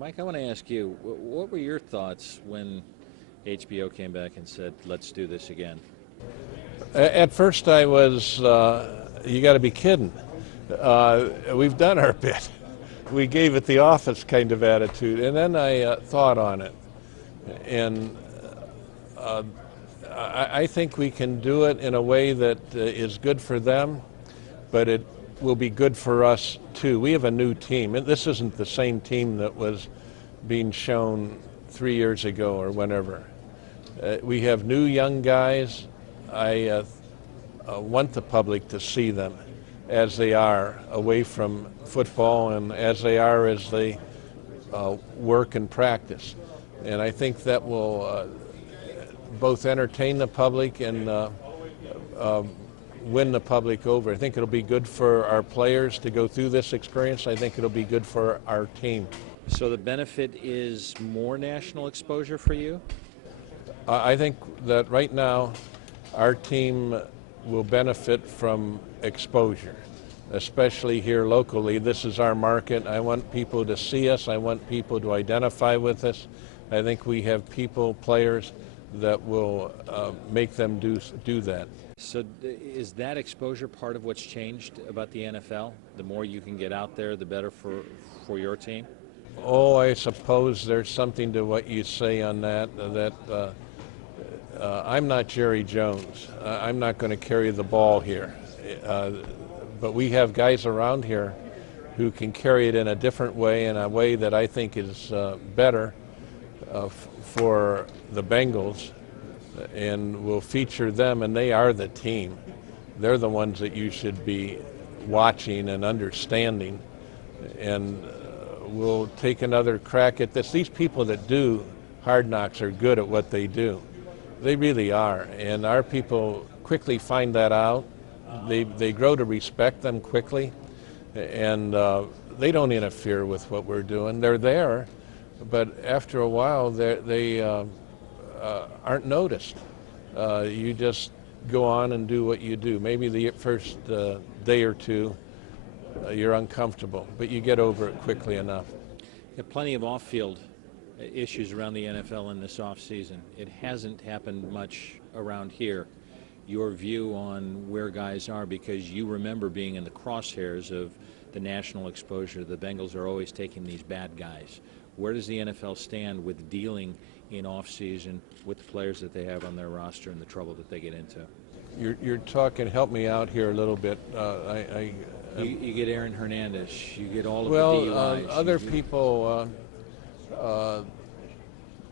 Mike, I want to ask you, what were your thoughts when HBO came back and said, let's do this again? At first I was, you got to be kidding. We've done our bit. We gave it the office kind of attitude. And then I thought on it. And I think we can do it in a way that is good for them, but it will be good for us too. We have a new team. And this isn't the same team that was being shown 3 years ago or whenever. We have new young guys. I want the public to see them as they are away from football and as they are as they work and practice. And I think that will both entertain the public and win the public over. I think it'll be good for our players to go through this experience. I think it'll be good for our team. So the benefit is more national exposure for you? I think that right now our team will benefit from exposure, especially here locally. This is our market. I want people to see us. I want people to identify with us. I think we have people, players, that will make them do that. So is that exposure part of what's changed about the NFL? The more you can get out there, the better for your team? Oh, I suppose there's something to what you say on that, I'm not Jerry Jones. I'm not going to carry the ball here. But we have guys around here who can carry it in a different way, in a way that I think is better for the Bengals, and we'll feature them, and they are the team. They're the ones that you should be watching and understanding, and we'll take another crack at this. These people that do Hard Knocks are good at what they do. They really are, and our people quickly find that out. They grow to respect them quickly, and they don't interfere with what we're doing. They're there, but after a while they aren't noticed. You just go on and do what you do. Maybe the first day or two you're uncomfortable, but you get over it quickly enough. You have plenty of off-field issues around the NFL in this offseason. It hasn't happened much around here. Your view on where guys are, because you remember being in the crosshairs of the national exposure. The Bengals are always taking these bad guys. Where does the NFL stand with dealing in offseason with the players that they have on their roster and the trouble that they get into? You're talking, help me out here a little bit. You get Aaron Hernandez, you get all of well, the DUIs. Other people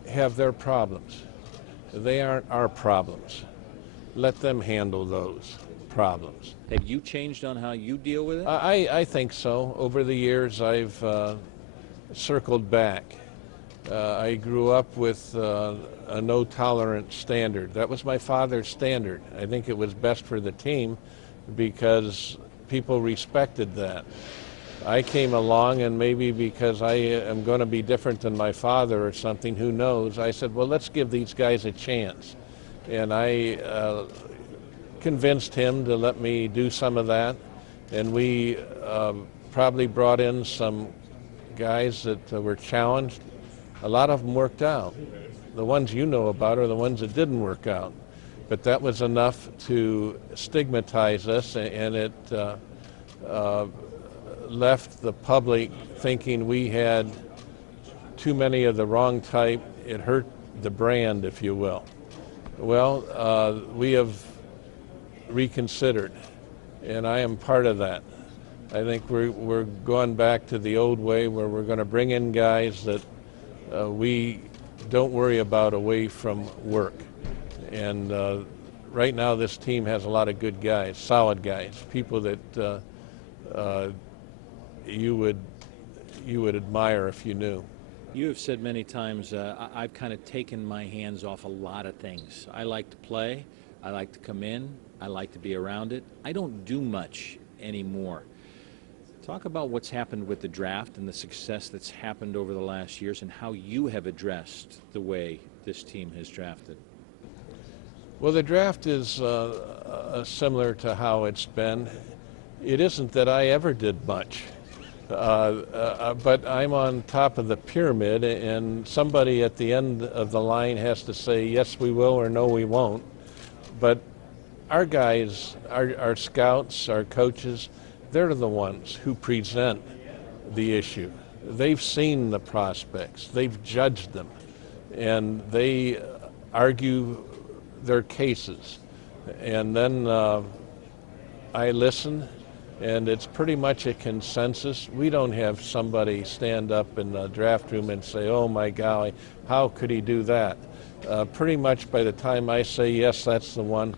have their problems. They aren't our problems. Let them handle those problems. Have you changed on how you deal with it? I think so. Over the years, I've circled back. I grew up with a no-tolerance standard. That was my father's standard. I think it was best for the team because people respected that. I came along, and maybe because I am going to be different than my father or something, who knows, I said, well, let's give these guys a chance. And I convinced him to let me do some of that. And we probably brought in some guys that were challenged. A lot of them worked out. The ones you know about are the ones that didn't work out. But that was enough to stigmatize us, and it left the public thinking we had too many of the wrong type. It hurt the brand, if you will. Well, we have reconsidered, and I am part of that. I think we're going back to the old way where we're going to bring in guys that we don't worry about away from work. And right now this team has a lot of good guys, solid guys, people that you would admire if you knew. You have said many times, I've kind of taken my hands off a lot of things. I like to play, I like to come in, I like to be around it. I don't do much anymore. Talk about what's happened with the draft and the success that's happened over the last years and how you have addressed the way this team has drafted. Well, the draft is similar to how it's been. It isn't that I ever did much. But I'm on top of the pyramid, and somebody at the end of the line has to say, yes, we will, or no, we won't. But our guys, our scouts, our coaches, they're the ones who present the issue. They've seen the prospects, they've judged them, and they argue their cases. And then I listen, and it's pretty much a consensus. We don't have somebody stand up in the draft room and say, oh my golly, how could he do that? Pretty much by the time I say, yes, that's the one,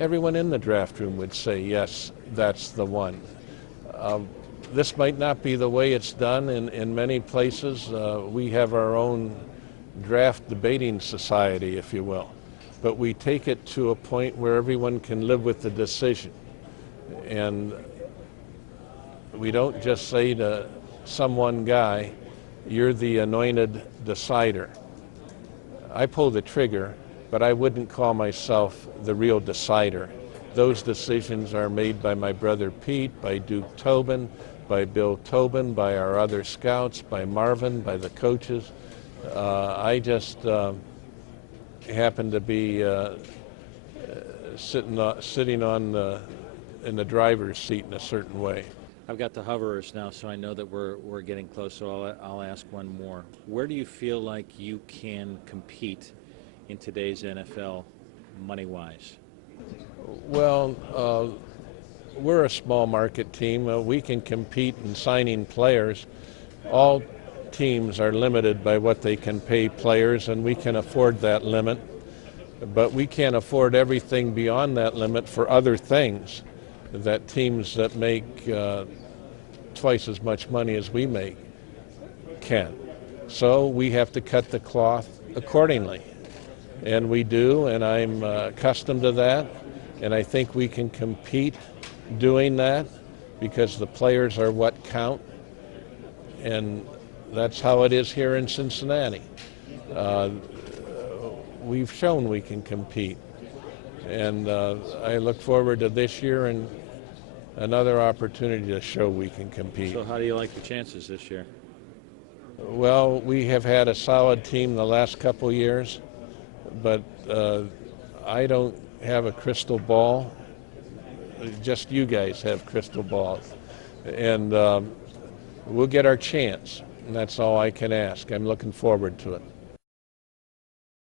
everyone in the draft room would say, yes, that's the one. This might not be the way it's done in many places. We have our own draft debating society, if you will. But we take it to a point where everyone can live with the decision. And we don't just say to some one guy, you're the anointed decider. I pull the trigger, but I wouldn't call myself the real decider. Those decisions are made by my brother Pete, by Duke Tobin, by Bill Tobin, by our other scouts, by Marvin, by the coaches. I just happen to be sitting in the driver's seat in a certain way. I've got the hoverers now, so I know that we're getting close, so I'll ask one more. Where do you feel like you can compete in today's NFL money-wise? Well, we're a small market team. We can compete in signing players. All teams are limited by what they can pay players, and we can afford that limit. But we can't afford everything beyond that limit for other things that teams that make twice as much money as we make can. So we have to cut the cloth accordingly. And we do, and I'm accustomed to that. And I think we can compete doing that because the players are what count. And that's how it is here in Cincinnati. We've shown we can compete. And I look forward to this year and another opportunity to show we can compete. So how do you like the chances this year? Well, we have had a solid team the last couple years, but I don't have a crystal ball. Just you guys have crystal balls. And we'll get our chance, and that's all I can ask. I'm looking forward to it.